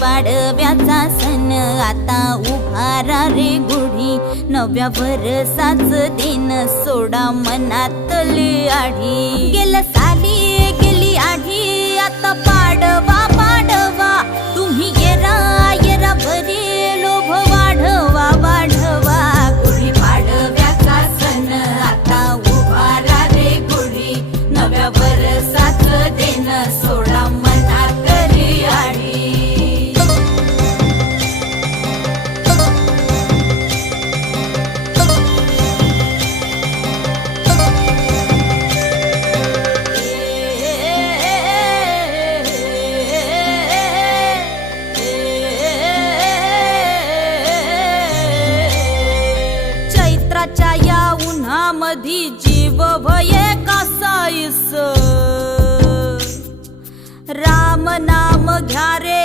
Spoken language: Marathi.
पाडव्याचा सण आता उभारा रे गुढी, नव्या वर्षाच दिन सोडा मनातली आढी. गेल्या साली गेली आढी, आता पाडवा पाडवा, तुम्ही येरा येरा भरी लोभ वाढवा वाढवा. गुढी पाडव्याचा सण आता उभारा रे गुढी, नव्या वर्षाच दिन सोडा मनातली आढी. चैत्राच्या या उन्हामधी जीव भये कासाईस, राम नाम घ्या रे